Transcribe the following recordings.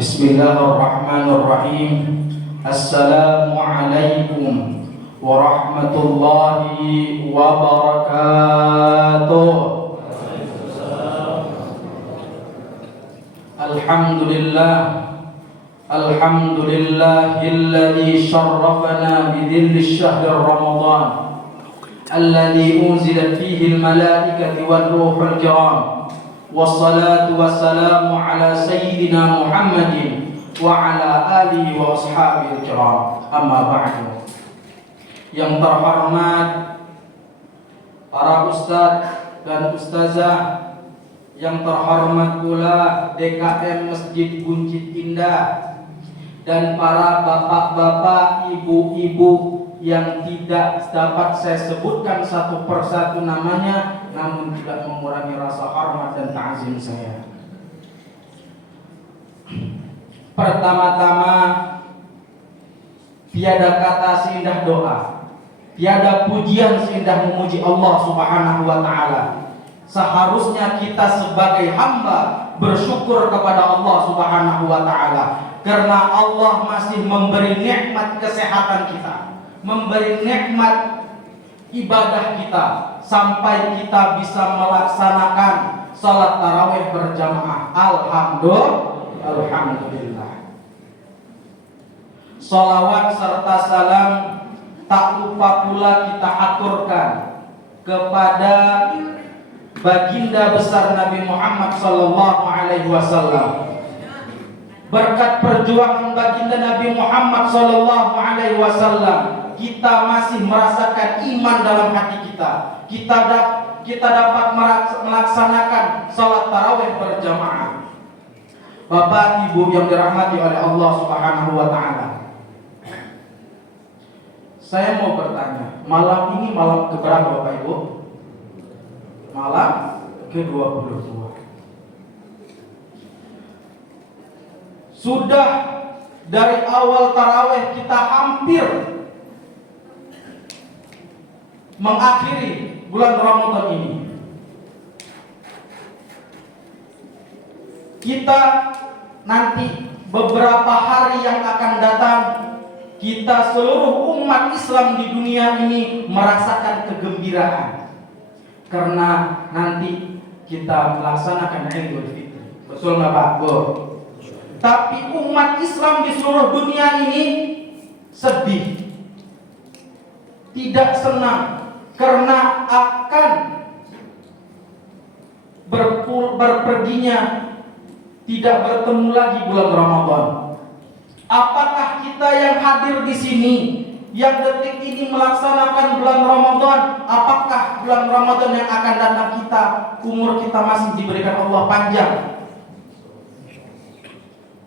Bismillahirrahmanirrahim. Assalamualaikum warahmatullahi wabarakatuh. Alhamdulillah, alhamdulillahilladzi syarrafana bidhilli syahri Ramadan alladzi unzilat fihi al-malaikatu war-ruhul kiram. Wassalatu wassalamu ala sayyidina Muhammadin wa ala alihi wa ashabihi kiram. Amma ba'du. Yang terhormat para ustadz dan ustazah, yang terhormat pula DKM Masjid Buncit Indah, dan para bapak-bapak, ibu-ibu yang tidak dapat saya sebutkan satu persatu namanya, namun tidak mengurangi rasa hormat dan ta'zim saya. Pertama-tama, tiada kata seindah doa, tiada pujian seindah memuji Allah Subhanahu wa ta'ala. Seharusnya kita sebagai hamba bersyukur kepada Allah Subhanahu wa ta'ala, karena Allah masih memberi nikmat kesehatan kita, memberi nikmat ibadah kita, sampai kita bisa melaksanakan salat tarawih berjamaah. Alhamdulillah. Salawat serta salam tak lupa pula kita aturkan kepada baginda besar Nabi Muhammad sallallahu alaihi wasallam. Berkat perjuangan baginda Nabi Muhammad sallallahu alaihi wasallam, kita masih merasakan iman dalam hati kita. Kita dapat melaksanakan salat tarawih berjamaah. Bapak Ibu yang dirahmati oleh Allah Subhanahu wa taala, saya mau bertanya, malam ini malam keberapa Bapak Ibu? Malam ke-22. Sudah dari awal tarawih kita hampir mengakhiri bulan Ramadan ini. Kita nanti beberapa hari yang akan datang, kita seluruh umat Islam di dunia ini merasakan kegembiraan, karena nanti kita melaksanakan Idul Fitri. Betul nggak Pak? Bu? Tapi umat Islam di seluruh dunia ini sedih, tidak senang, karena akan berperginya, tidak bertemu lagi bulan Ramadan. Apakah kita yang hadir di sini, yang detik ini melaksanakan bulan Ramadan, apakah bulan Ramadan yang akan datang kita, umur kita masih diberikan Allah panjang?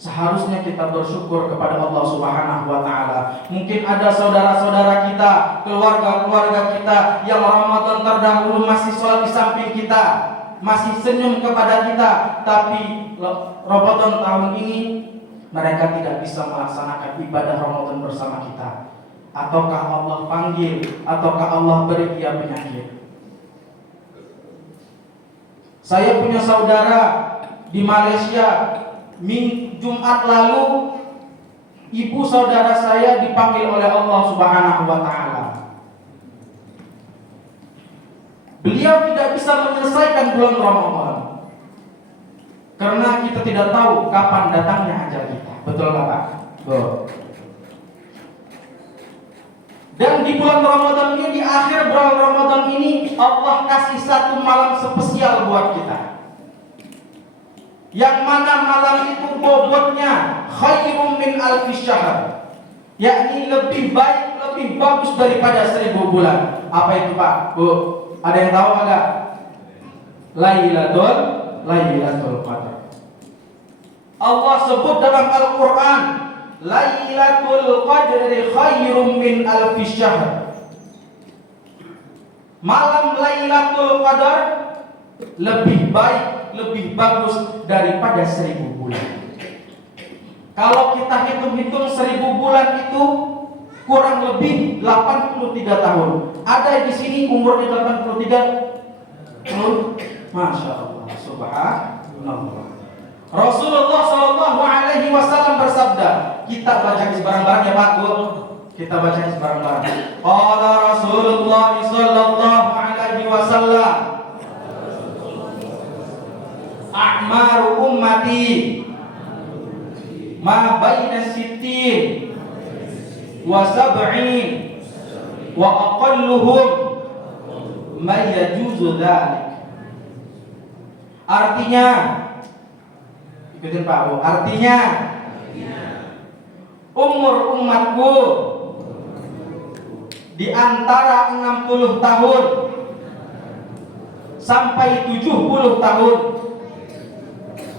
Seharusnya kita bersyukur kepada Allah Subhanahu wa ta'ala. Mungkin ada saudara-saudara kita, keluarga-keluarga kita yang Ramadan terdahulu masih sholat di samping kita, masih senyum kepada kita, tapi Ramadan tahun ini mereka tidak bisa melaksanakan ibadah Ramadan bersama kita. Ataukah Allah panggil, ataukah Allah beri dia penyakit? Saya punya saudara di Malaysia. Jumat lalu ibu saudara saya dipanggil oleh Allah Subhanahu wa ta'ala. Beliau tidak bisa menyelesaikan bulan Ramadan karena kita tidak tahu kapan datangnya ajal kita. Betul nggak Pak? Betul. Dan di bulan Ramadan ini, di akhir bulan Ramadan ini, Allah kasih satu malam spesial buat kita, yang mana malam itu bobotnya khairum min alfi syahr, yakni lebih baik, lebih bagus daripada 1000 bulan. Apa itu Pak? Bu, ada yang tahu enggak? Lailatul Qadar. Allah sebut dalam Al-Quran, Lailatul Qadri khairum min alfi syahr. Malam Lailatul Qadar lebih baik, lebih bagus daripada 1000 bulan. Kalau kita hitung-hitung 1000 bulan itu kurang lebih 83 tahun. Ada di sini umurnya 83 tahun. Masya Allah, subhanallah. Rasulullah SAW alaihi wasallam bersabda, kita baca bareng-bareng ya Pak Bu. Kita baca bareng-bareng. Qala Rasulullah sallallahu alaihi wasallam, a'maru ummati ma baina sittin wa sab'in wa aqalluhum may yajuzu dzalik. Artinya, ikutin Pak Bu. Artinya, umur umatku di antara 60 tahun sampai 70 tahun,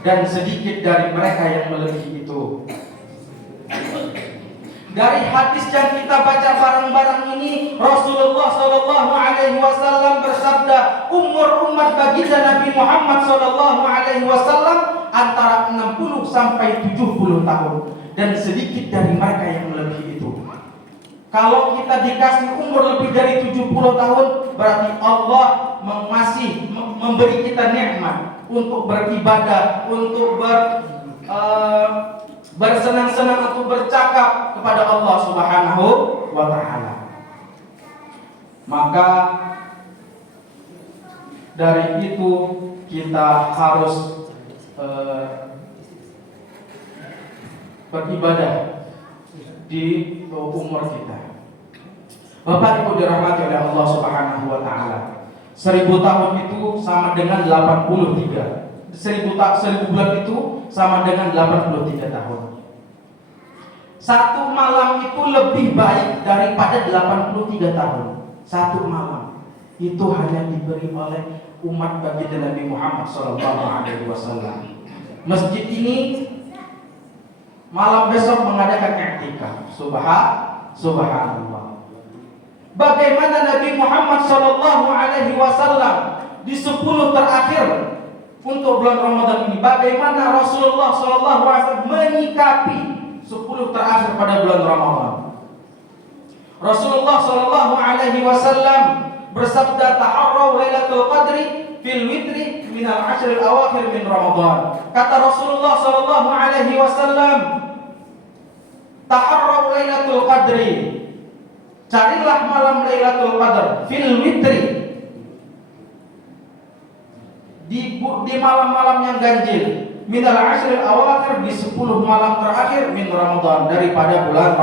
dan sedikit dari mereka yang melebihi itu. Dari hadis yang kita baca bareng-bareng ini, Rasulullah Shallallahu Alaihi Wasallam bersabda, umur umat baginda Nabi Muhammad Shallallahu Alaihi Wasallam antara 60 sampai 70 tahun, dan sedikit dari mereka yang melebihi itu. Kalau kita dikasih umur lebih dari 70 tahun, berarti Allah memberi kita nikmat untuk beribadah, untuk bersenang-senang, untuk bercakap kepada Allah Subhanahu wa Ta'ala. Maka dari itu kita harus beribadah di umur kita. Bapak Ibu dirahmati oleh Allah Subhanahu wa Ta'ala, 1000 tahun itu sama dengan 83. 1000 bulan itu sama dengan 83 tahun. Satu malam itu lebih baik daripada 83 tahun. Satu malam itu hanya diberi oleh umat baginda Nabi Muhammad SAW. Masjid ini malam besok mengadakan i'tikaf. Subhanallah. Bagaimana Nabi Muhammad SAW di 10 terakhir untuk bulan Ramadan ini, bagaimana Rasulullah SAW menyikapi 10 terakhir pada bulan Ramadan. Rasulullah SAW bersabda, taharraw lailatul qadri fil witri min al-ashr al-awakhir min Ramadan. Kata Rasulullah SAW, taharraw lailatul qadri, carilah malam Lailatul Qadar fil witri, di malam-malam yang ganjil, minal ashril awakhir, di 10 malam terakhir min Ramadan, daripada bulan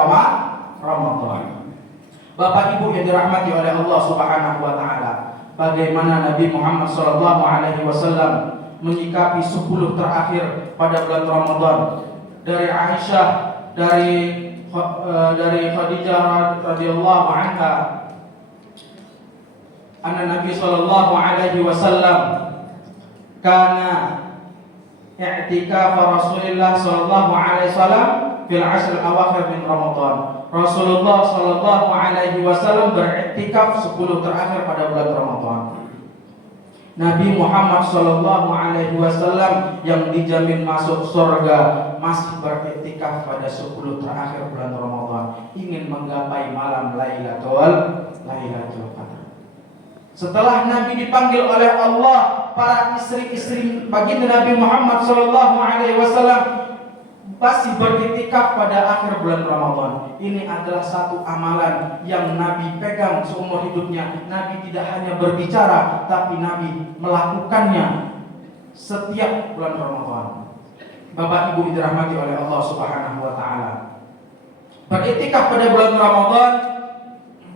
Ramadan. Bapak Ibu yang dirahmati oleh Allah Subhanahu wa Ta'ala, bagaimana Nabi Muhammad SAW menyikapi 10 terakhir pada bulan Ramadan. Dari Aisyah, dari Khadijah radhiyallahu anha, anna Nabi sallallahu alaihi wasallam kana i'tikaf Rasulullah sallallahu alaihi wasallam fil ashr al-awakhir min Ramadan. Rasulullah sallallahu alaihi wasallam beriktikaf 10 terakhir pada bulan Ramadan. Nabi Muhammad sallallahu alaihi wasallam yang dijamin masuk surga masih beriktikaf pada 10 terakhir bulan Ramadan, ingin menggapai malam Lailatul Qadar. Setelah Nabi dipanggil oleh Allah, para istri-istri baginda Nabi Muhammad sallallahu alaihi wasallam masih beriktikaf pada akhir bulan Ramadan. Ini adalah satu amalan yang Nabi pegang seumur hidupnya. Nabi tidak hanya berbicara, tapi Nabi melakukannya setiap bulan Ramadan. Bapak Ibu dirahmati oleh Allah Subhanahu wa Ta'ala, beriktikaf pada bulan Ramadan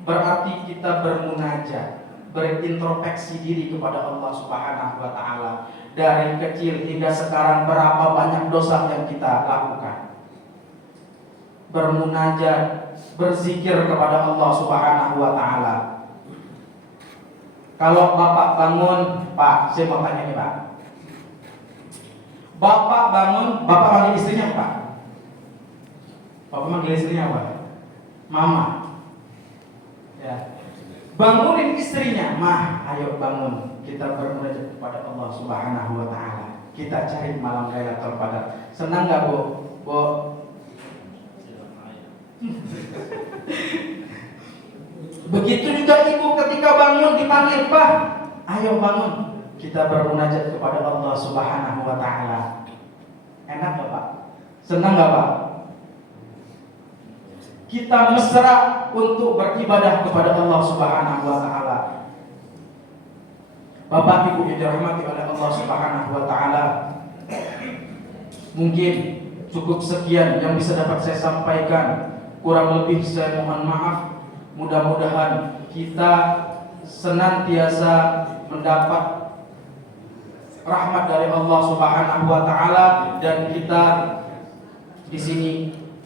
berarti kita bermunajat, berintrospeksi diri kepada Allah Subhanahu wa Ta'ala. Dari kecil hingga sekarang, berapa banyak dosa yang kita lakukan. Bermunajat, berzikir kepada Allah Subhanahu wa Ta'ala. Kalau Bapak bangun, Pak, saya mau tanya nih Pak. Bapak bangun, Bapak manggil istrinya Pak. Bapak manggil istrinya apa? Mama. Ya. Bangunin istrinya, Mah, ayo bangun. Kita bermunajat kepada Allah Subhanahu wa Ta'ala. Kita cari malam Lailatul Qadar. Senang enggak, Bu? Bu. Begitu juga ibu ketika bangun dipanggil, Pak, ayo bangun. Kita bermunajat kepada Allah Subhanahu wa Ta'ala. Enak enggak, Pak? Senang nggak Pak? Kita mesra untuk beribadah kepada Allah Subhanahu wa taala. Bapak Ibu yang dirahmati oleh Allah Subhanahu wa taala, mungkin cukup sekian yang bisa dapat saya sampaikan. Kurang lebih saya mohon maaf. Mudah-mudahan kita senantiasa mendapat rahmat dari Allah Subhanahu wa taala dan kita di sini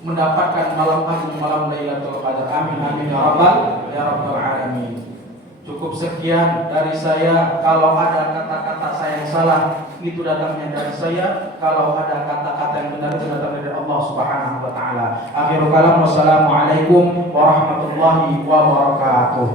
mendapatkan malam agung, malam Lailatul Qadar. Amin amin ya rabbal alamin. Cukup sekian dari saya. Kalau ada kata-kata saya yang salah, itu datangnya dari saya. Kalau ada kata-kata yang benar, itu datangnya dari Allah Subhanahu wa taala. Akhirul kalam, wassalamualaikum warahmatullahi wabarakatuh.